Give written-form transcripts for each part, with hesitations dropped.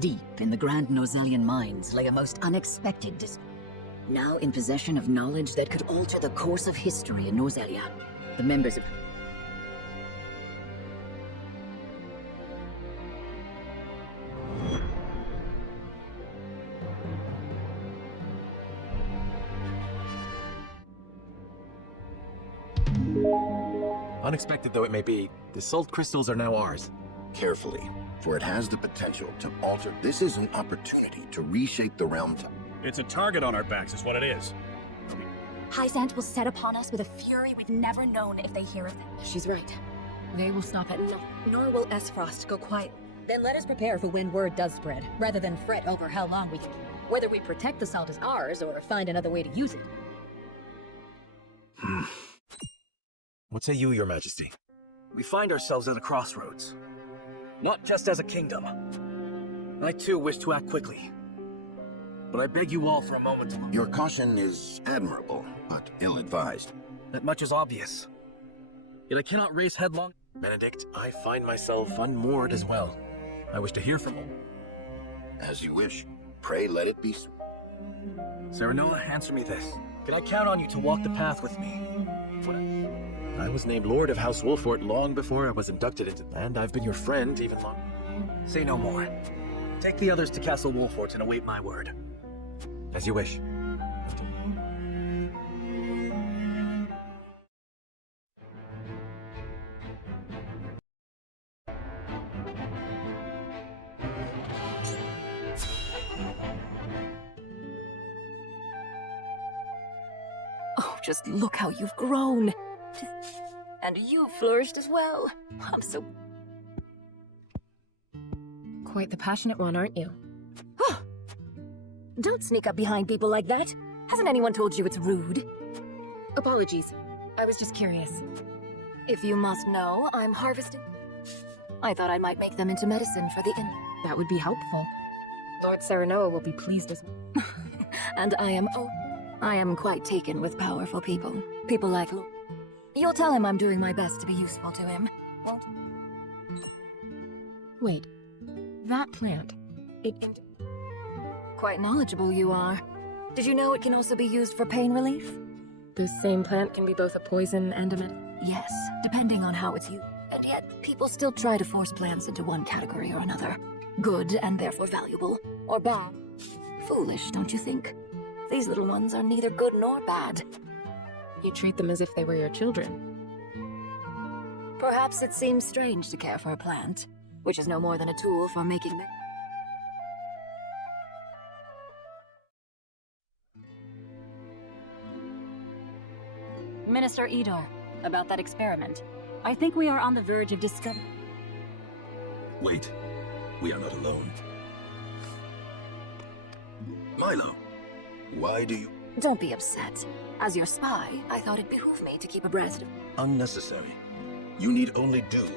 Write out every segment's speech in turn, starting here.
Deep in the grand Norzelian mines lay a most unexpected now in possession of knowledge that could alter the course of history in Norzelia. The members of... Unexpected though it may be, the salt crystals are now ours. Carefully, for it has the potential to alter. This is an opportunity to reshape the realm. It's a target on our backs, is what it is. Hysant will set upon us with a fury we've never known if they hear of it. She's right. They will stop at nothing. Nor will S-Frost go quiet. Then let us prepare for when word does spread, rather than fret over how long we can... Whether we protect the salt as ours, or find another way to use it. What say you, Your Majesty? We find ourselves at a crossroads. Not just as a kingdom. I too wish to act quickly. But I beg you all for a moment to... Your caution is admirable, but ill-advised. That much is obvious. Yet I cannot race headlong... Benedict, I find myself unmoored as well. I wish to hear from you. As you wish. Pray let it be so. Serenoa, answer me this. Can I count on you to walk the path with me? I was named Lord of House Wolfort long before I was inducted into... And I've been your friend even longer. Say no more. Take the others to Castle Wolfort and await my word. As you wish. Oh, just look how you've grown. And you've flourished as well. I'm so... Quite the passionate one, aren't you? Don't sneak up behind people like that. Hasn't anyone told you it's rude? Apologies. I was just curious. If you must know, I'm harvesting... I thought I might make them into medicine for the inn. That would be helpful. Lord Serenoa will be pleased as well. And I am quite taken with powerful people. People like Lord. You'll tell him I'm doing my best to be useful to him, won't you? Wait. That plant. Quite knowledgeable you are. Did you know it can also be used for pain relief? The same plant can be both a poison and a medicine? Yes, depending on how it's used. And yet, people still try to force plants into one category or another. Good and therefore valuable, or bad. Foolish, don't you think? These little ones are neither good nor bad. You treat them as if they were your children. Perhaps it seems strange to care for a plant, which is no more than a tool for making... Minister Edor, about that experiment. I think we are on the verge of discovery. Wait. We are not alone. Milo, why do you... Don't be upset. As your spy, I thought it behooved me to keep abreast of... Unnecessary. You need only do.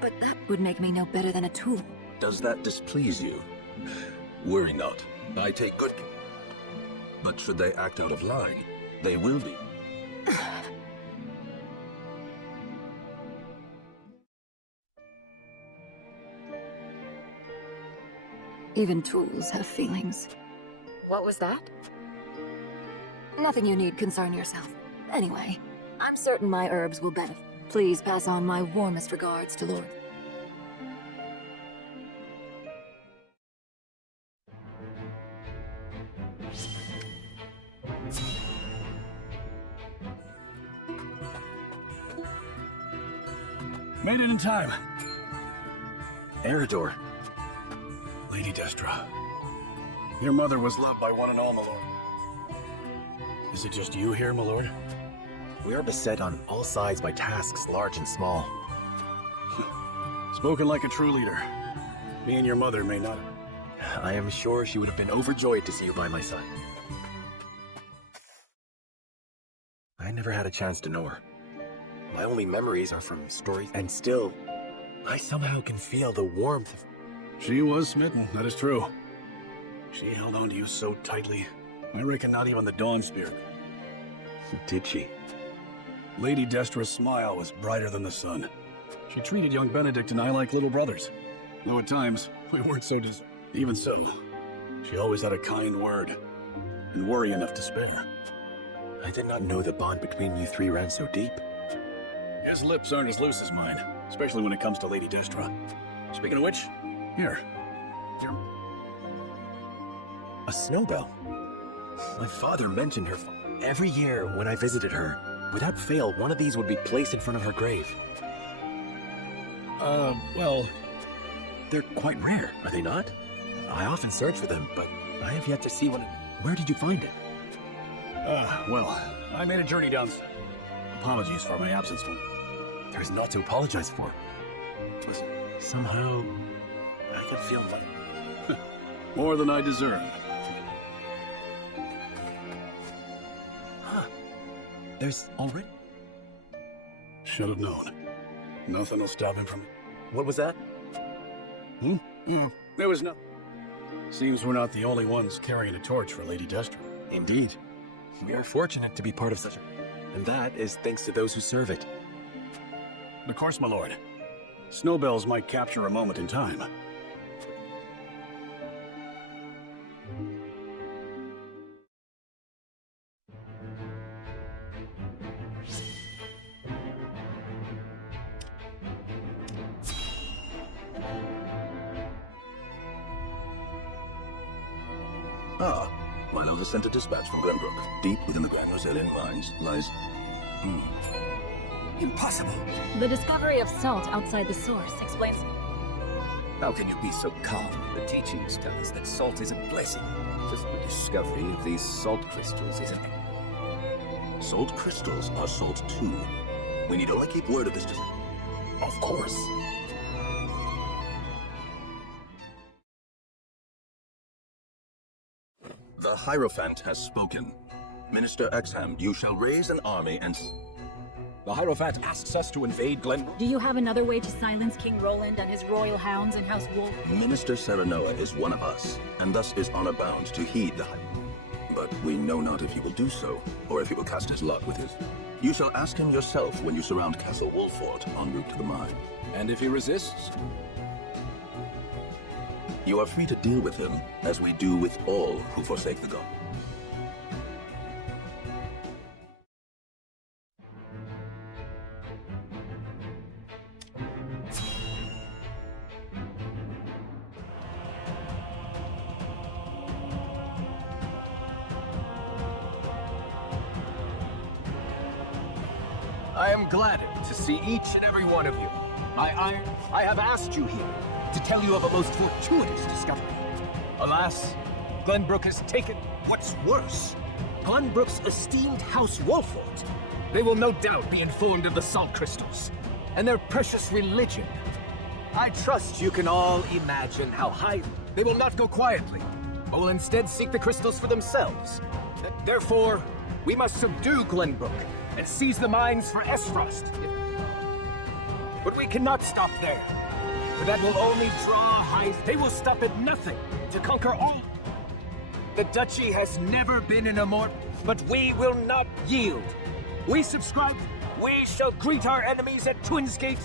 But that would make me no better than a tool. Does that displease you? Worry not. I take good... But should they act out of line, they will be. Even tools have feelings. What was that? Nothing you need concern yourself. Anyway, I'm certain my herbs will benefit. Please pass on my warmest regards to Lord. Made it in time. Eridor. Lady Destra. Your mother was loved by one and all, my lord. Is it just you here, my lord? We are beset on all sides by tasks large and small. Spoken like a true leader. Me and your mother may not... I am sure she would have been overjoyed to see you by my side. I never had a chance to know her. My only memories are from stories, and still, I somehow can feel the warmth of... She was smitten, that is true. She held on to you so tightly. I reckon not even the Dawn Spirit. Did she? Lady Destra's smile was brighter than the sun. She treated young Benedict and I like little brothers. Though at times, we weren't so Even so, she always had a kind word, and worry enough to spare. I did not know the bond between you three ran so deep. His lips aren't as loose as mine, especially when it comes to Lady Destra. Speaking of which, here. A snowbell. My father mentioned her. Every year when I visited her, without fail, one of these would be placed in front of her grave. Well, They're quite rare, are they not? I often search for them, but I have yet to see one. Where did you find it? well, I made a journey down. Apologies for my absence. There's naught to apologize for. Listen, Somehow, I can feel my... more than I deserved. Huh. There's already... Should have known. Nothing will stop him from... What was that? There was nothing. Seems we're not the only ones carrying a torch for Lady Destra. Indeed. We are fortunate to be part of such a... And that is thanks to those who serve it. Of course, my lord. Snowbells might capture a moment in time. Ah, Milo has sent a dispatch from Glenbrook. Deep within the Grand Norzelian mines lies... Impossible! The discovery of salt outside the source explains... How can you be so calm? The teachings tell us that salt is a blessing. Just the discovery of these salt crystals is an... Salt crystals are salt too. We need only keep word of this Of course. The Hierophant has spoken. Minister Exham, you shall raise an army and... The Hierophant asks us to invade Glenbrook. Do you have another way to silence King Roland and his royal hounds and House Wolf? Minister Serenoa is one of us, and thus is honor bound to heed the But we know not if he will do so, or if he will cast his lot with his... You shall ask him yourself when you surround Castle Wolfort en route to the mine. And if he resists? You are free to deal with him, as we do with all who forsake the god. I am gladdened to see each and every one of you. I have asked you here to tell you of a most fortuitous discovery. Alas, Glenbrook has taken what's worse. Glenbrook's esteemed House Wolfort. They will no doubt be informed of the salt crystals and their precious religion. I trust you can all imagine how high... They will not go quietly, but will instead seek the crystals for themselves. Therefore, we must subdue Glenbrook and seize the mines for Esfrost. But we cannot stop there, for that will only draw high... They will stop at nothing to conquer all. The duchy has never been in a more... But we will not yield. We subscribe. We shall greet our enemies at Twinsgate.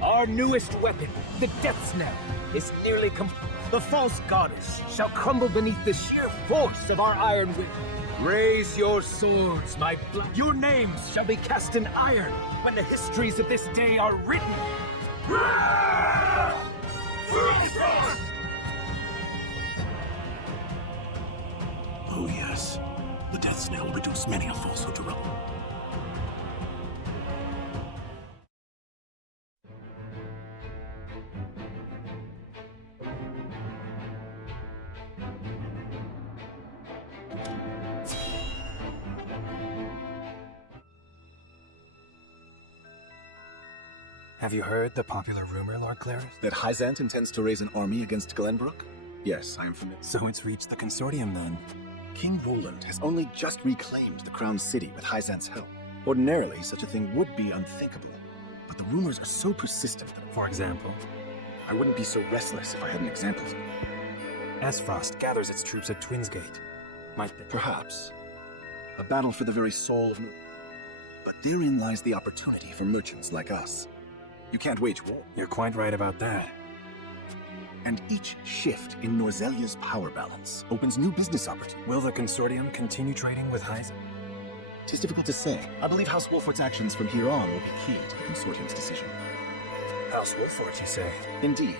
Our newest weapon, the Death's Knell, is nearly complete. The false goddess shall crumble beneath the sheer force of our iron whip. Raise your swords, my blood. Your names shall be cast in iron when the histories of this day are written. Oh yes, the Death's Knell will reduce many a falsehood to rubble. Have you heard the popular rumor, Lord Clarence? That Hyzant intends to raise an army against Glenbrook? Yes, I am familiar. So it's reached the consortium then. King Roland has only just reclaimed the Crown City with Hyzant's help. Ordinarily, such a thing would be unthinkable. But the rumors are so persistent that... For example, I wouldn't be so restless if I had an example. Esfrost gathers its troops at Twinsgate. Might they? Perhaps. A battle for the very soul of... But therein lies the opportunity for merchants like us. You can't wage war. You're quite right about that. And each shift in Norzelia's power balance opens new business opportunities. Will the consortium continue trading with Hyzen? It is difficult to say. I believe House Wolfort's actions from here on will be key to the consortium's decision. House Wolfort, you say? Indeed.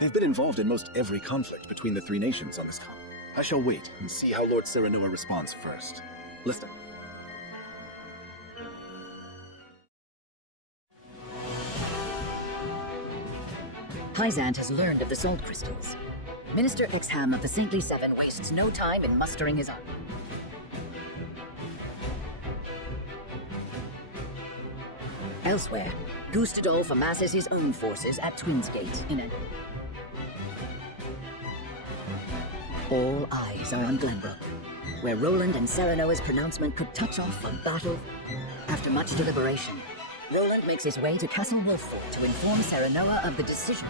They've been involved in most every conflict between the three nations on this continent. I shall wait and see how Lord Serenoa responds first. Listen. Hyzant has learned of the salt crystals. Minister Exham of the Saintly Seven wastes no time in mustering his army. Elsewhere, Gustadolf amasses his own forces at Twinsgate in Entre. All eyes are on Glenbrook, where Roland and Serenoa's pronouncement could touch off a battle. After much deliberation, Roland makes his way to Castle Wolffort to inform Serenoa of the decision.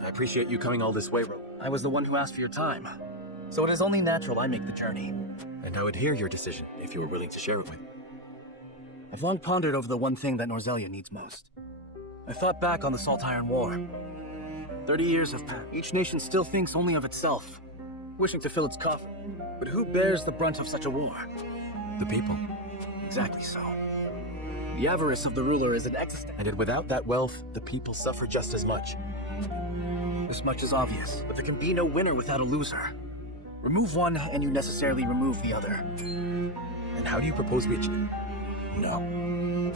I appreciate you coming all this way, Roland. I was the one who asked for your time, so it is only natural I make the journey. And I would hear your decision if you were willing to share it with me. I've long pondered over the one thing that Norzelia needs most. I thought back on the Salt Iron War. 30 years have passed. Each nation still thinks only of itself, wishing to fill its coffin. But who bears the brunt of such a war? The people. Exactly so. The avarice of the ruler is an existential. And without that wealth, the people suffer just as much. This much is obvious, but there can be no winner without a loser. Remove one, and you necessarily remove the other. And how do you propose we achieve? No.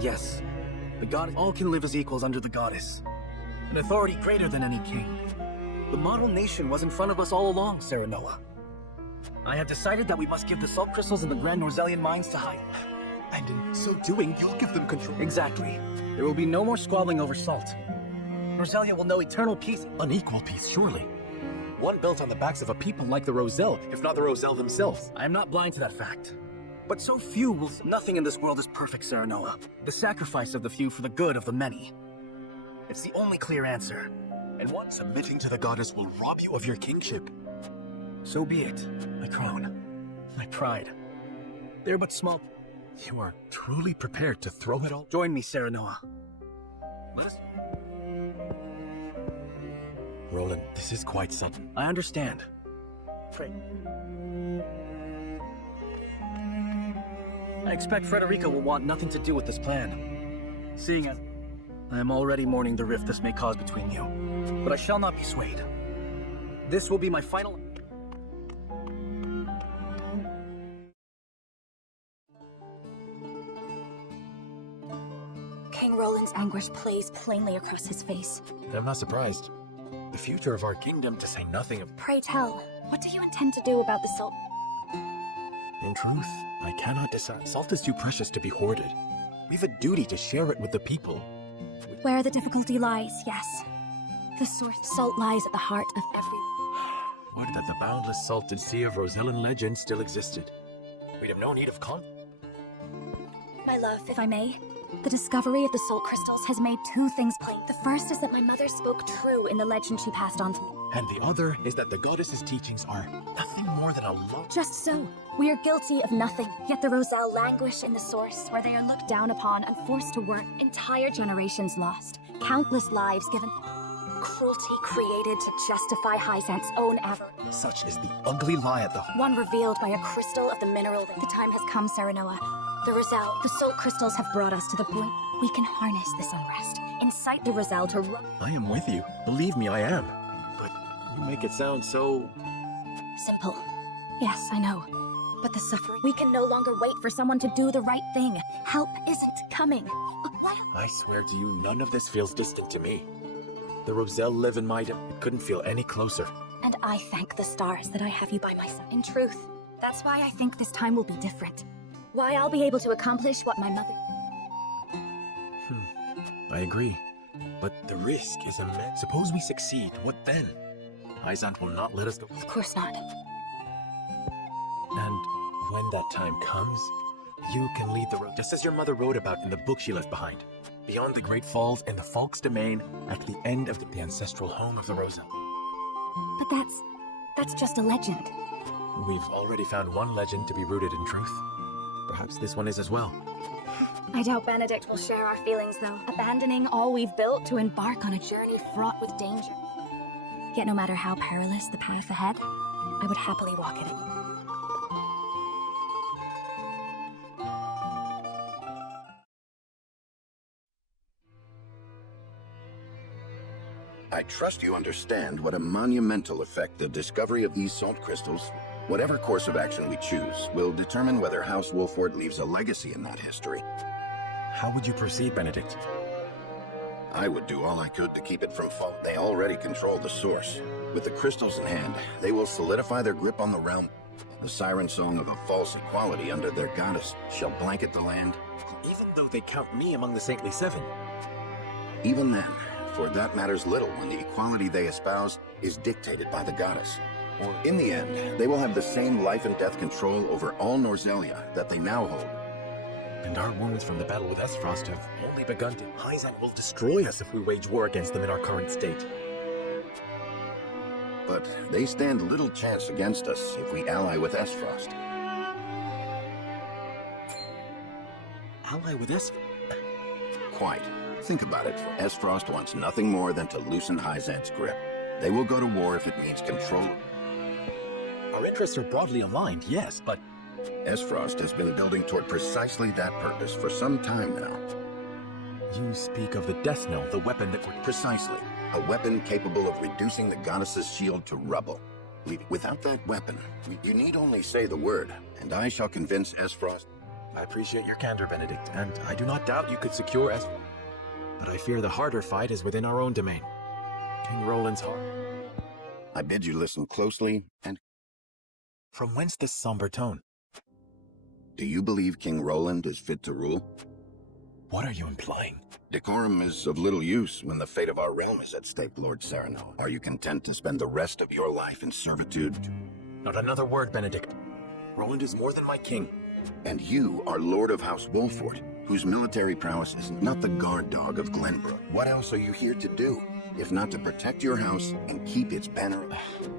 Yes. The goddess. All can live as equals under the goddess. An authority greater than any king. The model nation was in front of us all along, Serenoa. I have decided that we must give the salt crystals in the Grand Norzelian mines to Hyde. And in so doing, you'll give them control. Exactly. There will be no more squabbling over salt. Norzelia will know eternal peace. Unequal peace, surely. One built on the backs of a people like the Roselle, if not the Roselle themselves. I am not blind to that fact. But so few will... Nothing in this world is perfect, Serenoa. The sacrifice of the few for the good of the many. It's the only clear answer. And one submitting to the goddess will rob you of your kingship. So be it, my crown, my pride. They're but small... You are truly prepared to throw it all? Join me, Serenoa. Let us... Roland, this is quite sudden. I understand. Pray. I expect Frederica will want nothing to do with this plan. Seeing as I am already mourning the rift this may cause between you. But I shall not be swayed. This will be my final... King Roland's anguish plays plainly across his face. I'm not surprised. The future of our kingdom, to say nothing of... Pray tell, what do you intend to do about the salt? In truth, I cannot decide. Salt is too precious to be hoarded. We've a duty to share it with the people. Where the difficulty lies, yes. The source salt lies at the heart of every... Would that the boundless salted sea of Rosellan legend still existed. We'd have no need of My love, if I may. The discovery of the salt crystals has made two things plain. The first is that my mother spoke true in the legend she passed on to me. And the other is that the goddess's teachings are nothing more than a look. Just so. We are guilty of nothing, yet the Roselle languish in the source, where they are looked down upon and forced to work. Entire generations lost. Countless lives given. Cruelty created to justify Hyzant's own avarice. Such is the ugly lie at the... One revealed by a crystal of the mineral. The time has come, Serenoa. The Roselle, the salt crystals have brought us to the point we can harness this unrest. Incite the Roselle to run. I am with you. Believe me, I am. But you make it sound so... Simple. Yes, I know. But the suffering... We can no longer wait for someone to do the right thing. Help isn't coming. What? I swear to you, none of this feels distant to me. The Roselle live in my... It couldn't feel any closer. And I thank the stars that I have you by my side. In truth, that's why I think this time will be different. Why I'll be able to accomplish what my mother... I agree. But the risk is immense. Suppose we succeed, what then? Hyzant will not let us go. Of course not. And when that time comes, you can lead the road, just as your mother wrote about in the book she left behind. beyond the Great Falls in the Falk's domain at the end of the ancestral home of the Roselle. But that's just a legend. We've already found one legend to be rooted in truth. Perhaps this one is as well. I doubt Benedict will share our feelings, though, abandoning all we've built to embark on a journey fraught with danger. Yet no matter how perilous the path ahead, I would happily walk it. I trust you understand what a monumental effect the discovery of these salt crystals, whatever course of action we choose, will determine whether House Wolford leaves a legacy in that history. How would you proceed, Benedict? I would do all I could to keep it from falling. They already control the source. With the crystals in hand, they will solidify their grip on the realm. The siren song of a false equality under their goddess shall blanket the land. Even though they count me among the Saintly Seven. Even then, for that matters little when the equality they espouse is dictated by the goddess. Or in the end, they will have the same life and death control over all Norzelia that they now hold. And our wounds from the battle with Esfrost have only begun to... Hyzan will destroy us if we wage war against them in our current state. But they stand little chance against us if we ally with Esfrost. Ally with Esfrost? Quite. Think about it. Esfrost wants nothing more than to loosen Hyzan's grip. They will go to war if it means control. Our interests are broadly aligned, yes, but... Esfrost has been building toward precisely that purpose for some time now. You speak of the Death Knell, the weapon that would... Precisely. A weapon capable of reducing the goddess's shield to rubble. Without that weapon, you need only say the word, and I shall convince Esfrost. I appreciate your candor, Benedict, and I do not doubt you could secure Esfrost. But I fear the harder fight is within our own domain. King Roland's heart. I bid you listen closely, and... From whence this somber tone? Do you believe King Roland is fit to rule? What are you implying? Decorum is of little use when the fate of our realm is at stake, Lord Sereno. Are you content to spend the rest of your life in servitude? Not another word, Benedict. Roland is more than my king. And you are Lord of House Wolford, whose military prowess is not the guard dog of Glenbrook. What else are you here to do, if not to protect your house and keep its banner?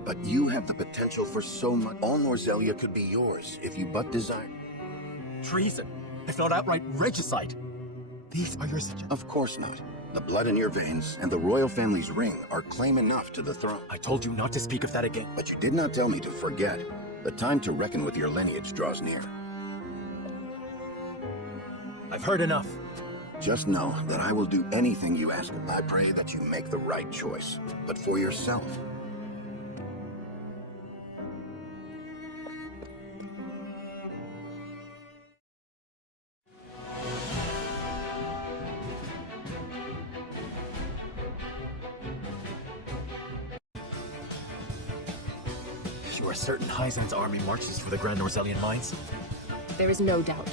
But you have the potential for so much. All Norzelia could be yours if you but desire. Treason, if not outright regicide. These are your suggestions. Of course not. The blood in your veins and the royal family's ring are claim enough to the throne. I told you not to speak of that again. But you did not tell me to forget. The time to reckon with your lineage draws near. I've heard enough. Just know that I will do anything you ask. I pray that you make the right choice, but for yourself. You are certain Hyzan's army marches for the Grand Norzelian mines? There is no doubt.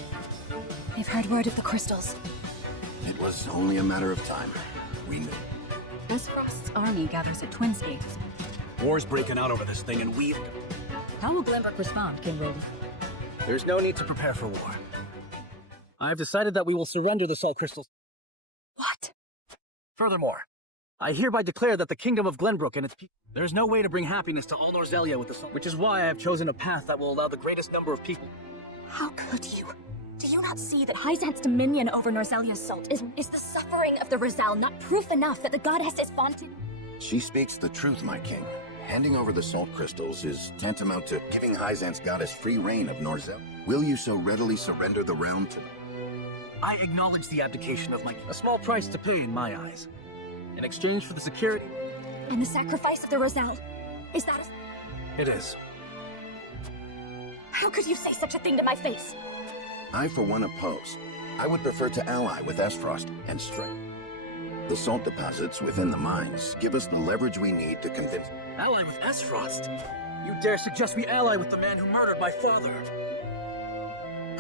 They've heard word of the crystals. It was only a matter of time. We knew. Esfrost's army gathers at Twin Skates. War's breaking out over this thing, and we've... How will Glenbrook respond, King Roland? There's no need to prepare for war. I've decided that we will surrender the salt crystals. What? Furthermore, I hereby declare that the kingdom of Glenbrook and its people... There's no way to bring happiness to all Norzelia with the salt, which is why I have chosen a path that will allow the greatest number of people. How could you? Do you not see that Hyzan's dominion over Norzelia's salt is the suffering of the Roselle not proof enough that the goddess is vaunted? She speaks the truth, my king. Handing over the salt crystals is tantamount to giving Hyzan's goddess free reign of Norzelia. Will you so readily surrender the realm to... I acknowledge the abdication of a small price to pay in my eyes. In exchange for the security... And the sacrifice of the Roselle? Is that a... It is. How could you say such a thing to my face? I, for one, oppose. I would prefer to ally with Esfrost and strike. The salt deposits within the mines give us the leverage we need to convince... Ally with Esfrost? You dare suggest we ally with the man who murdered my father?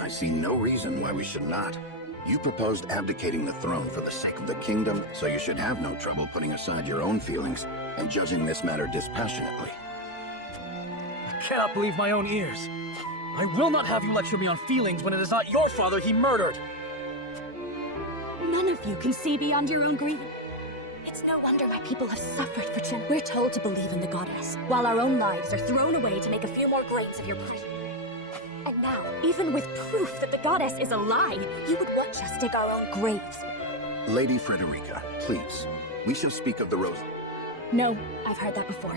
I see no reason why we should not. You proposed abdicating the throne for the sake of the kingdom, so you should have no trouble putting aside your own feelings and judging this matter dispassionately. I cannot believe my own ears. I will not have you lecture me on feelings when it is not your father he murdered. None of you can see beyond your own grievance. It's no wonder my people have suffered for Trin. We're told to believe in the goddess, while our own lives are thrown away to make a few more grains of your precious. And now, even with proof that the goddess is a lie, you would watch us dig our own graves. Lady Frederica, please. We shall speak of the rose. No, I've heard that before.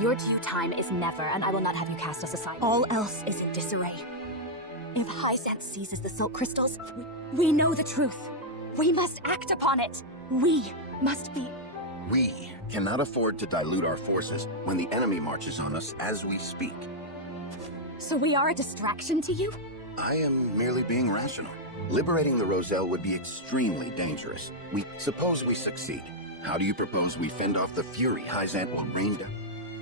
Your due time is never, and I will not have you cast us aside. All else is in disarray. If Hyzant seizes the salt crystals, we know the truth. We must act upon it. We must be... We cannot afford to dilute our forces when the enemy marches on us as we speak. So we are a distraction to you? I am merely being rational. Liberating the Roselle would be extremely dangerous. Suppose we succeed. How do you propose we fend off the fury Hyzant will rain down?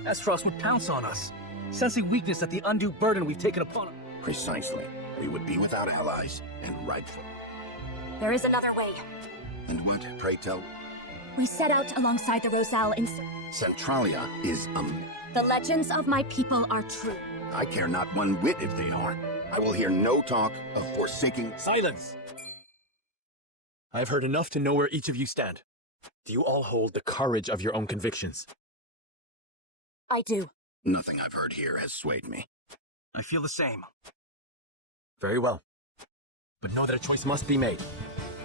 Estros would pounce on us, sensing weakness at the undue burden we've taken upon him. Precisely. We would be without allies and rightful. There is another way. And what, pray tell? We set out alongside the Roselle in... Centralia is The legends of my people are true. I care not one whit if they are. I will hear no talk of forsaking... Silence! I've heard enough to know where each of you stand. Do you all hold the courage of your own convictions? I do. Nothing I've heard here has swayed me. I feel the same. Very well. But know that a choice must be made.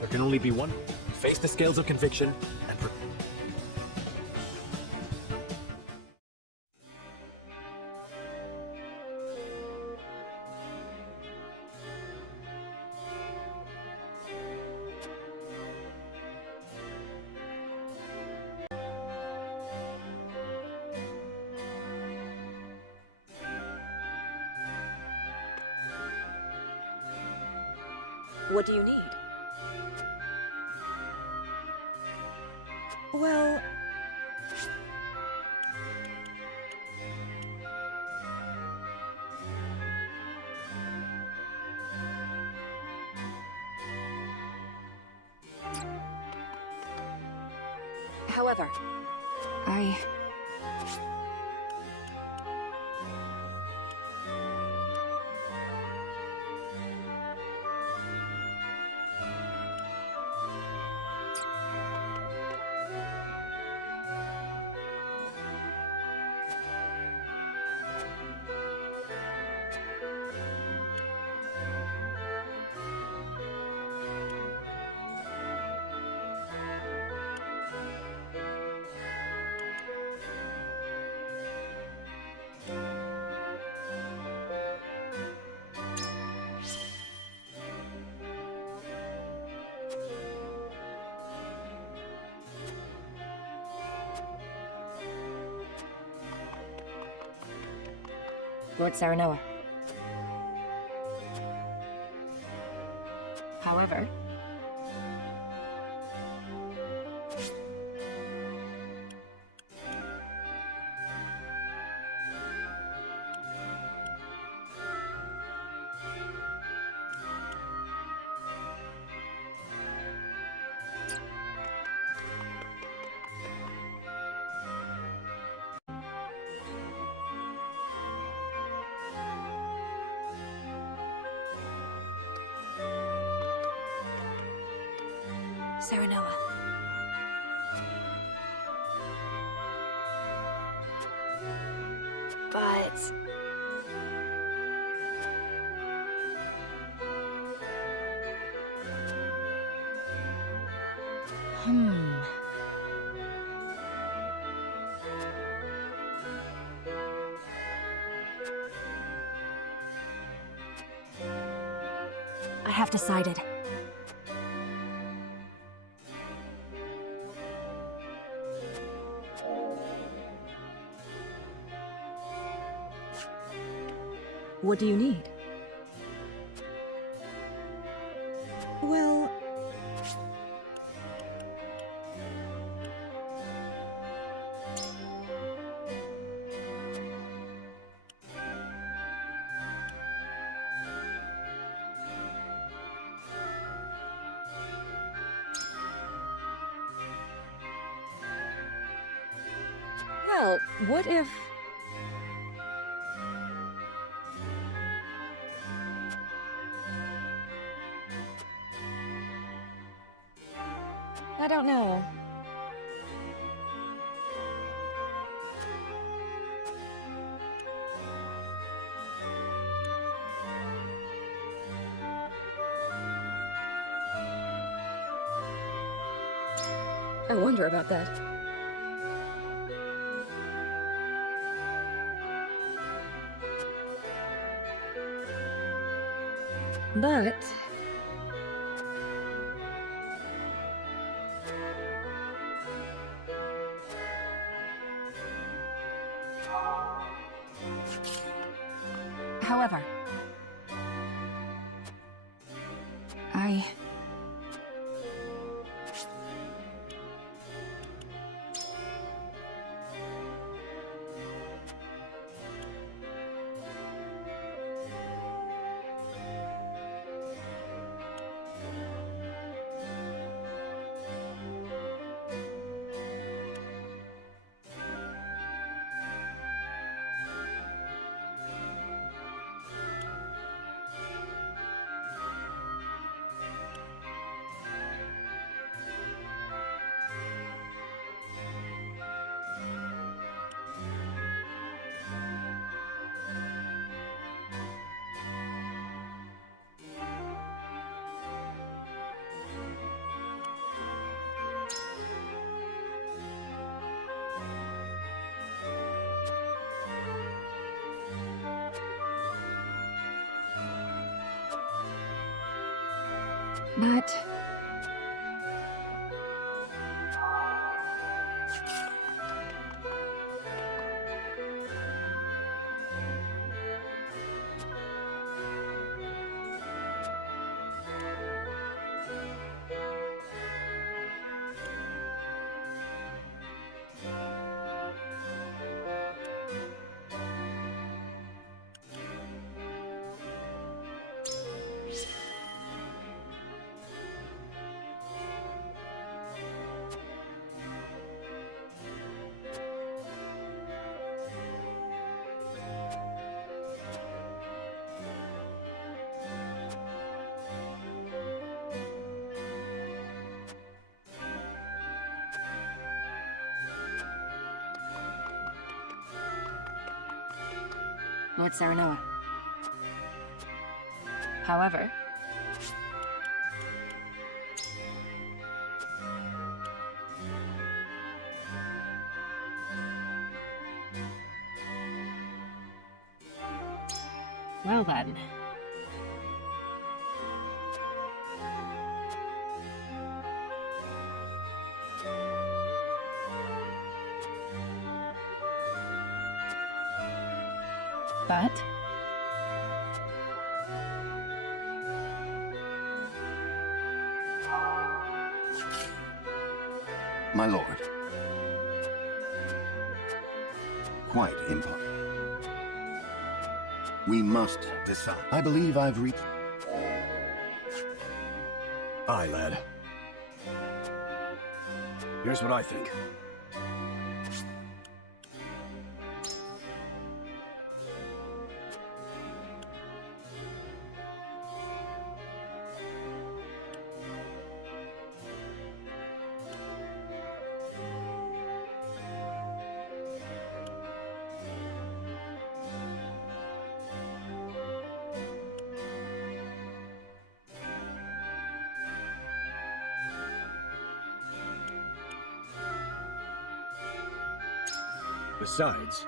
There can only be one. Face the scales of conviction and... What do you need? Well... However, Lord Serenoa. However... Serenoa. But... I have decided. What do you need? well... Well, what if... I don't know. I wonder about that. But... However, I... But... Lord Serenoa. However, well then. But My lord. Quite impossible. We must decide. I believe I've reached... Aye, lad. Here's what I think. Besides...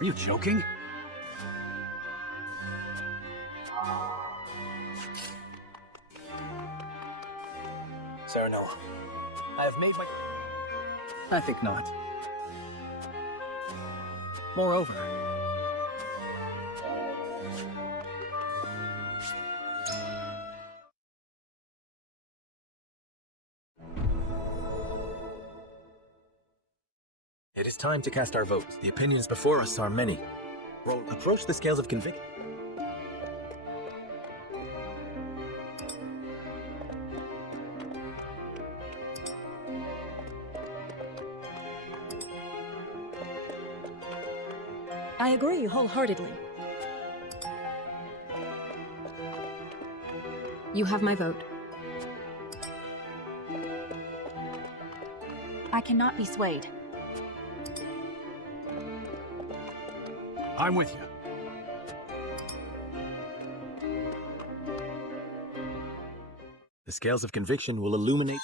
Are you joking? Serenoa, I have made my... I think not. Moreover... It is time to cast our votes. The opinions before us are many. We'll approach the scales of conviction. I agree wholeheartedly. You have my vote. I cannot be swayed. I'm with you. The scales of conviction will illuminate.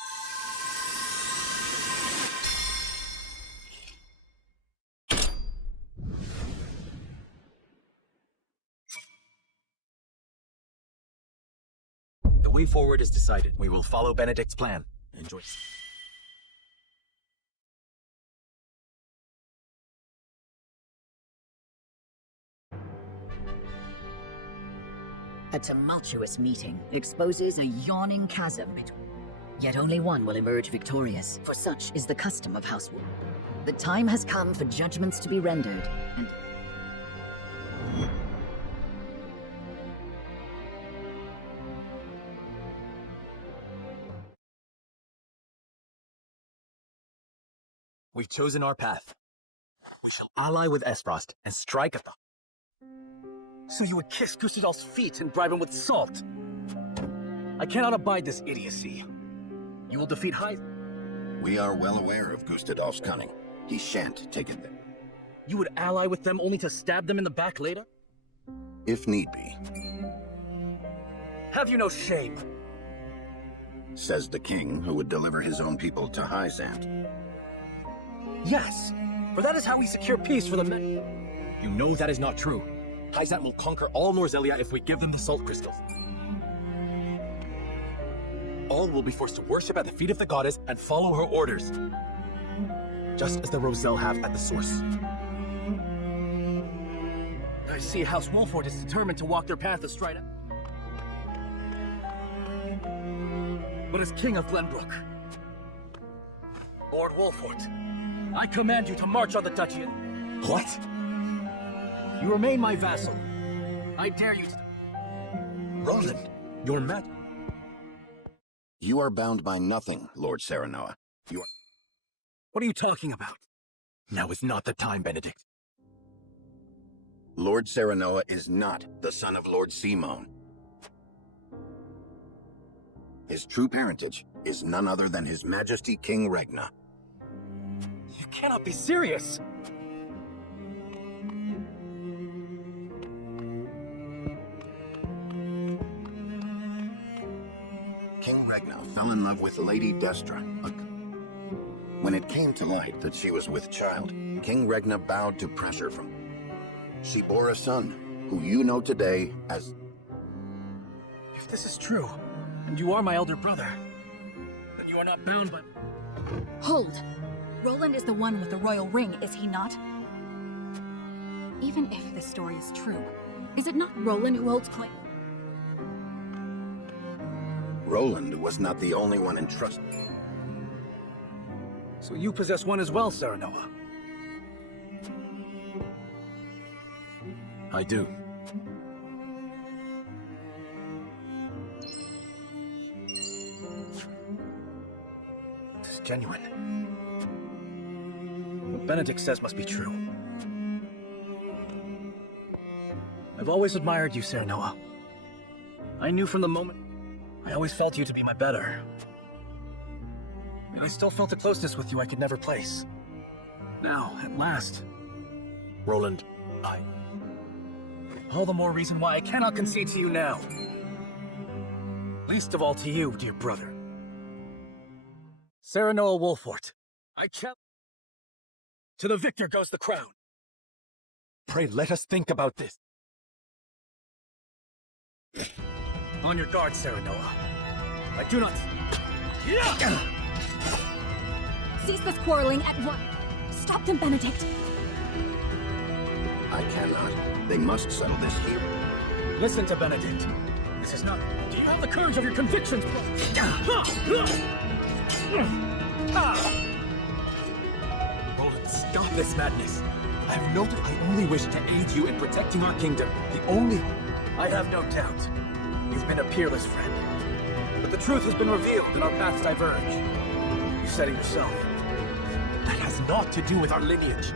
The way forward is decided. We will follow Benedict's plan. Enjoy. A tumultuous meeting exposes a yawning chasm between. Yet only one will emerge victorious, for such is the custom of House Wolf. The time has come for judgments to be rendered, and We've chosen our path. We shall ally with Esfrost and strike at the... So you would kiss Gustadolf's feet and bribe him with salt? I cannot abide this idiocy. You will defeat We are well aware of Gustadolf's cunning. He shan't take it there. You would ally with them only to stab them in the back later? If need be, Have you no shame? says the king who would deliver his own people to Hyzant. Yes, for that is how we secure peace for the men. You know that is not true. Hyzant will conquer all Norzelia if we give them the salt crystals. All will be forced to worship at the feet of the goddess and follow her orders. Just as the Roselle have at the source. I see House Wolford is determined to walk their path as Strida. But as King of Glenbrook, Lord Wolford, I command you to march on the duchy. What? You remain my vassal. I dare you to... Roland, you're mad. You are bound by nothing, Lord Serenoa. You are... What are you talking about? Now is not the time, Benedict. Lord Serenoa is not the son of Lord Simone. His true parentage is none other than His Majesty King Regna. You cannot be serious! King Regna fell in love with Lady Destra. When it came to light that she was with child, King Regna bowed to pressure from... She bore a son, who you know today as... If this is true, and you are my elder brother, then you are not bound by... Hold! Roland is the one with the royal ring, is he not? Even if this story is true, is it not Roland who holds claim? Roland was not the only one entrusted. So you possess one as well, Serenoa. I do. It's genuine. What Benedict says must be true. I've always admired you, Serenoa. I knew from the moment... I always felt you to be my better. And I still felt a closeness with you I could never place. Now, at last... Roland, All the more reason why I cannot concede to you now. Least of all to you, dear brother. Serenoa Wolfort, I challenge... To the victor goes the crown. pray let us think about this. On your guard, Serenoa. I do not... Cease this quarreling at once! Stop them, Benedict! I cannot. They must settle this here. Listen to Benedict. This is not... Do you have the courage of your convictions, Roland, stop this madness. I have noted I only wish to aid you in protecting our kingdom. The only... I have no doubt. You've been a peerless friend. But the truth has been revealed and our paths diverge. You said it yourself. That has naught to do with our lineage.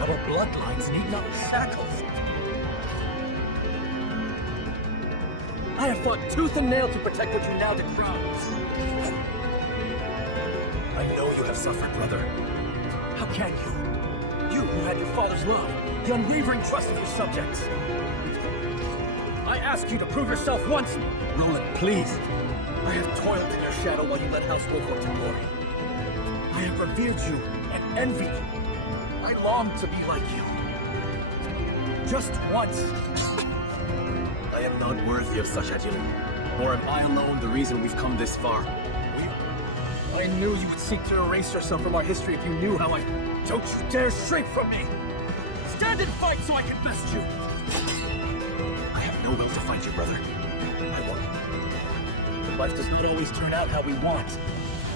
Our bloodlines need not... Shackles! I have fought tooth and nail to protect what you now decry. I know you have suffered, brother. How can you? You who had your father's love, the unwavering trust of your subjects. I ask you to prove yourself once. Roland, please. I have toiled in your shadow while you led House Wolford to glory. I have revered you and envied you. I long to be like you. Just once. I am not worthy of such adulation, nor am I alone the reason we've come this far. I knew you would seek to erase yourself from our history if you knew how I... Don't you dare shrink from me! Stand and fight so I can best you! I have no will to fight you, brother. I won't. But life does not always turn out how we want.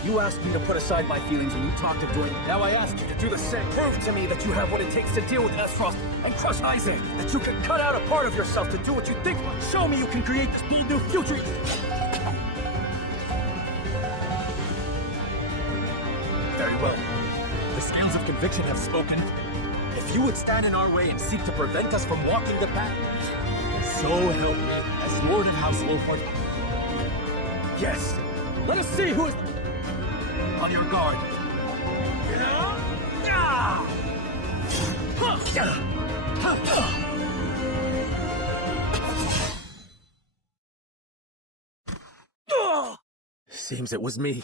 You asked me to put aside my feelings when you talked of joining. Now I ask you to do the same. Prove to me that you have what it takes to deal with Esfrost and crush Isaac. That you can cut out a part of yourself to do what you think. Show me you can create this bold new future. Very well. The scales of conviction have spoken. If you would stand in our way and seek to prevent us from walking the path, so help me as Lord of House Wolford. Yes. Let us see who is... On your guard. Seems it was me.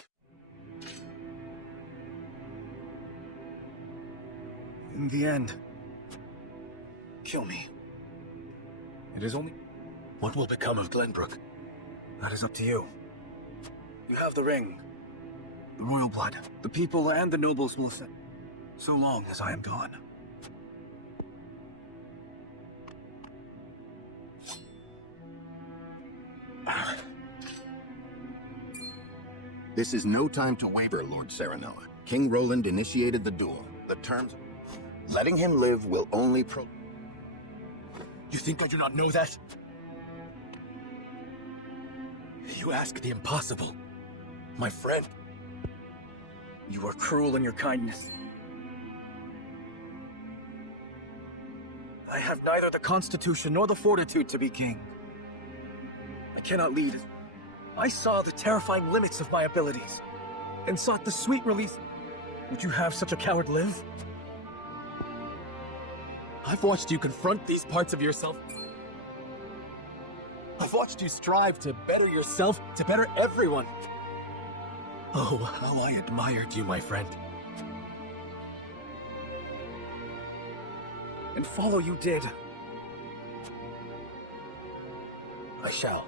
In the end, kill me. It is only... What will become of Glenbrook? That is up to you. You have the ring. The royal blood. The people and the nobles will ascend. So long as I am gone. This is no time to waver, Lord Serenoa. King Roland initiated the duel. The terms... Letting him live will only You think I do not know that? You ask the impossible. My friend. You are cruel in your kindness. I have neither the constitution nor the fortitude to be king. I cannot lead. I saw the terrifying limits of my abilities, and sought the sweet release. Would you have such a coward live? I've watched you confront these parts of yourself. I've watched you strive to better yourself, to better everyone. Oh, how I admired you, my friend. And follow you did. I shall.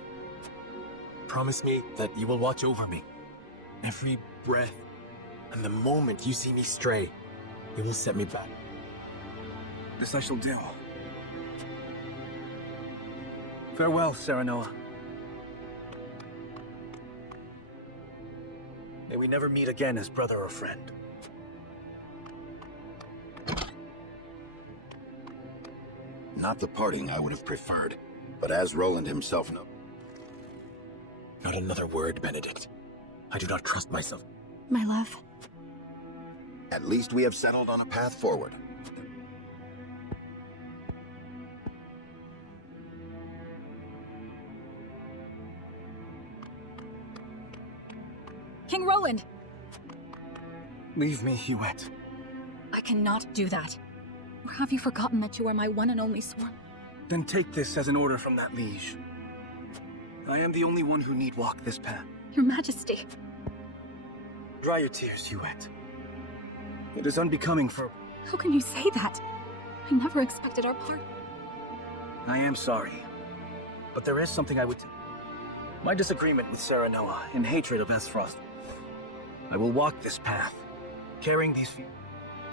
Promise me that you will watch over me. Every breath, and the moment you see me stray, you will set me back. This I shall do. Farewell, Serenoa. May we never meet again as brother or friend. Not the parting I would have preferred, but as Roland himself knows. Not another word, Benedict. I do not trust myself. My love. At least we have settled on a path forward. King Roland! Leave me, Huette. I cannot do that. Or have you forgotten that you are my one and only sworn? Then take this as an order from that liege. I am the only one who need walk this path. Your Majesty. Dry your tears, Huette. It is unbecoming for... How can you say that? I never expected our part. I am sorry. But there is something I would... My disagreement with Serenoa and hatred of Esfrost. I will walk this path, carrying these feet.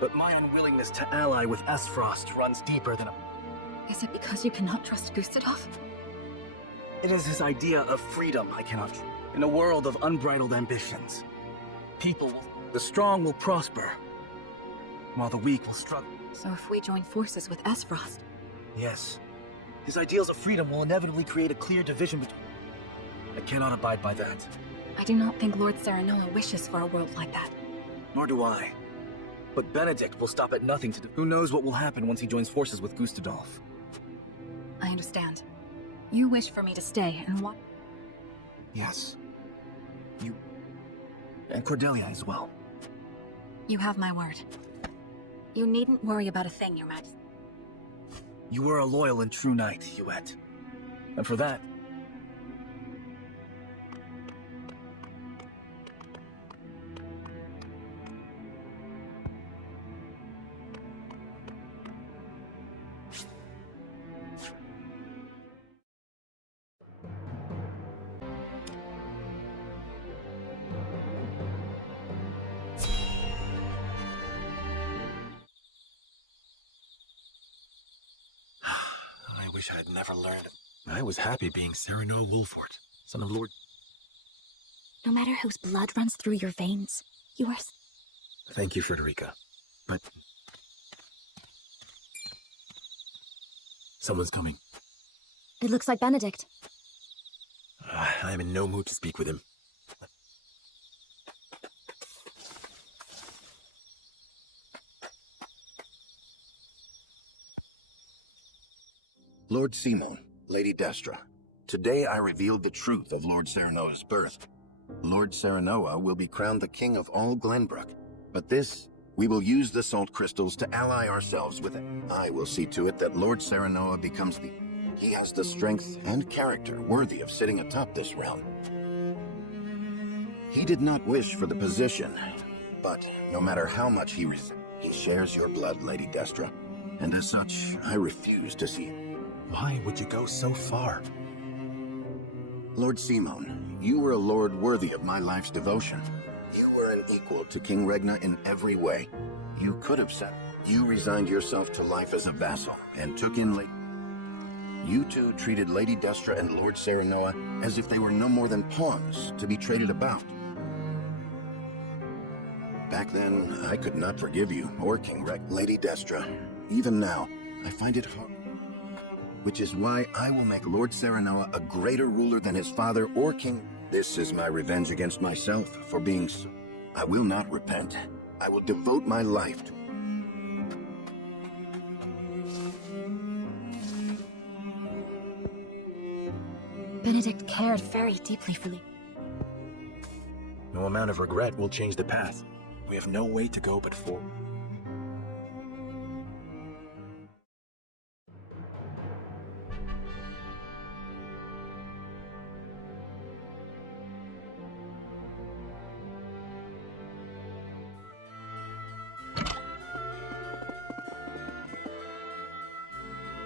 But my unwillingness to ally with Esfrost runs deeper than a... Is it because you cannot trust Gustadolf? It is his idea of freedom I cannot... In a world of unbridled ambitions, the strong will prosper, while the weak will struggle. So if we join forces with Esfrost... Yes. His ideals of freedom will inevitably create a clear division between... I cannot abide by that. I do not think Lord Serenoa wishes for a world like that. Nor do I. But Benedict will stop at nothing to do... Who knows what will happen once he joins forces with Gustadolf? I understand. You wish for me to stay and watch... Yes. You... and Cordelia as well. You have my word. You needn't worry about a thing, Your Majesty. You were a loyal and true knight, Huet. And for that... I wish I had never learned. I was happy being Sereno Wolfort, son of Lord... No matter whose blood runs through your veins, you are... Thank you, Frederica. But... someone's coming. It looks like Benedict. I am in no mood to speak with him. Lord Simon, Lady Destra, today I revealed the truth of Lord Serenoa's birth. Lord Serenoa will be crowned the king of all Glenbrook. But this, we will use the salt crystals to ally ourselves with it. I will see to it that Lord Serenoa becomes the... He has the strength and character worthy of sitting atop this realm. He did not wish for the position, but no matter how much he shares your blood, Lady Destra. And as such, I refuse to see it. Why would you go so far? Lord Simon, you were a lord worthy of my life's devotion. You were an equal to King Regna in every way. You could have said, you resigned yourself to life as a vassal and took in You two treated Lady Destra and Lord Serenoa as if they were no more than pawns to be traded about. Back then, I could not forgive you or King Lady Destra. Even now, I find it hard. Which is why I will make Lord Serenoa a greater ruler than his father or king. This is my revenge against myself for being so... I will not repent. I will devote my life to... Benedict cared very deeply for me. No amount of regret will change the path. We have no way to go but forward.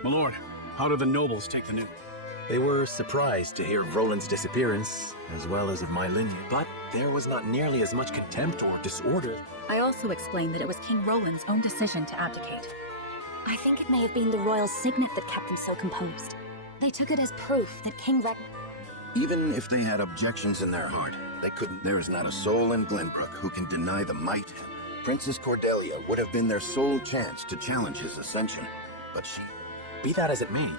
My lord, how did the nobles take the news? They were surprised to hear of Roland's disappearance, as well as of my lineage. But there was not nearly as much contempt or disorder. I also explained that it was King Roland's own decision to abdicate. I think it may have been the royal signet that kept them so composed. They took it as proof that King Regna... Even if they had objections in their heart, they couldn't. There is not a soul in Glenbrook who can deny the might. Princess Cordelia would have been their sole chance to challenge his ascension, but she... Be that as it may,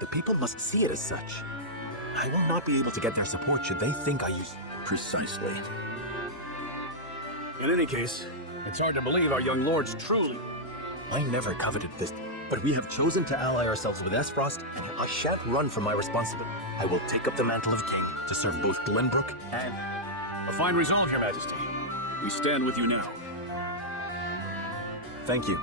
the people must see it as such. I will not be able to get their support should they think I use... Precisely. In any case, it's hard to believe our young lords truly... I never coveted this, but we have chosen to ally ourselves with Esfrost, and I shan't run from my responsibility. I will take up the mantle of king to serve both Glenbrook and... A fine resolve, Your Majesty. We stand with you now. Thank you.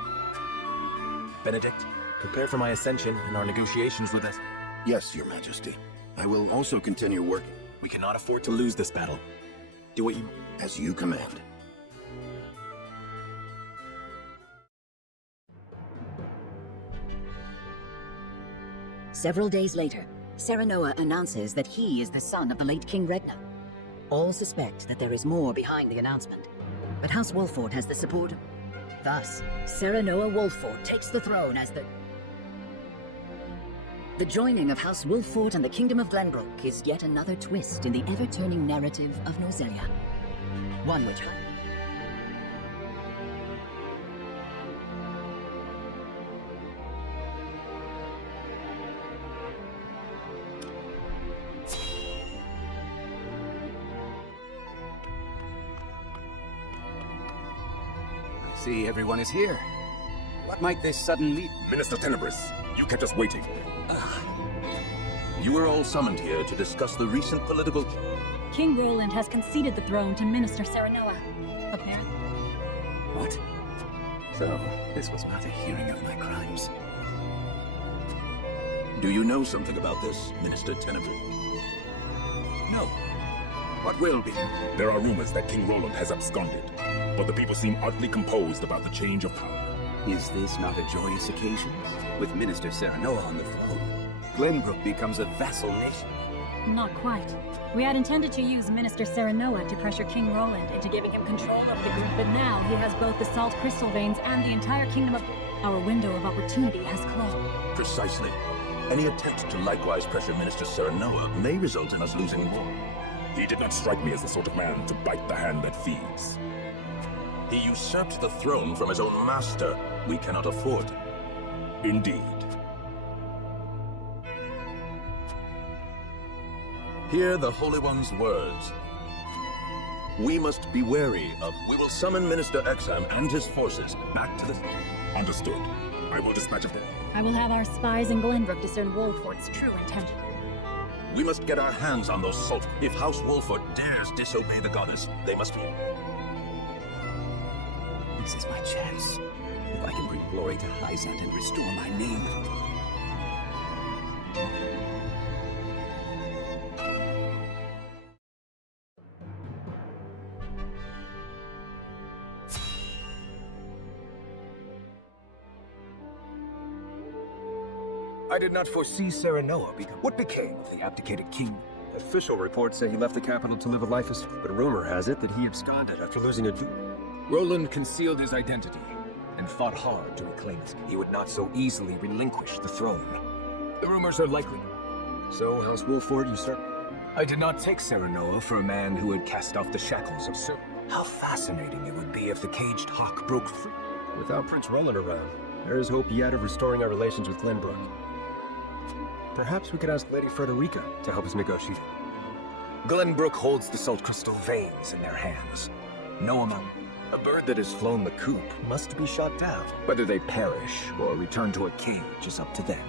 Benedict, prepare for my ascension and our negotiations with us. Yes, Your Majesty. I will also continue working. We cannot afford to lose this battle. Do what you... As you command. Several days later, Serenoa announces that he is the son of the late King Regna. All suspect that there is more behind the announcement, but House Wolford has the support. Thus, Serenoa Wolford takes the throne as the... The joining of House Wolford and the Kingdom of Glenbrook is yet another twist in the ever-turning narrative of Norzelia. One which... See, everyone is here. What might this sudden meet? Minister Tenebris, you kept us waiting. You were all summoned here to discuss the recent political... King Roland has conceded the throne to Minister Serenoa. Apparently. What? So, this was not a hearing of my crimes. Do you know something about this, Minister Tenebre? No. What will be? There are rumors that King Roland has absconded, but the people seem oddly composed about the change of power. Is this not a joyous occasion? With Minister Serenoa on the throne, Glenbrook becomes a vassal nation. Not quite. We had intended to use Minister Serenoa to pressure King Roland into giving him control of the group, but now he has both the salt crystal veins and the entire kingdom of... Our window of opportunity has closed. Precisely. Any attempt to likewise pressure Minister Serenoa may result in us losing war. He did not strike me as the sort of man to bite the hand that feeds. He usurped the throne from his own master. We cannot afford it. Indeed. Hear the Holy One's words. We must be wary of... We will summon Minister Exam and his forces back to the... Understood. I will dispatch of them. I will have our spies in Glenbrook discern Wolfort's true intention. We must get our hands on those salt... If House Wolfort dares disobey the goddess, they must be... This is my chance. If I can bring glory to Hyzant and restore my name. I did not foresee Serenoa become... What became of the abdicated king? Official reports say he left the capital to live a life as... But rumor has it that he absconded after losing a duel. Roland concealed his identity and fought hard to reclaim his... He would not so easily relinquish the throne. The rumors are likely. So, House Wolford usurped... I did not take Serenoa for a man who had cast off the shackles of service. How fascinating it would be if the caged hawk broke free. Without Prince Roland around, there is hope yet of restoring our relations with Glenbrook. Perhaps we could ask Lady Frederica to help us negotiate. Glenbrook holds the salt crystal veins in their hands. No amount. A bird that has flown the coop must be shot down. Whether they perish or return to a cage is up to them.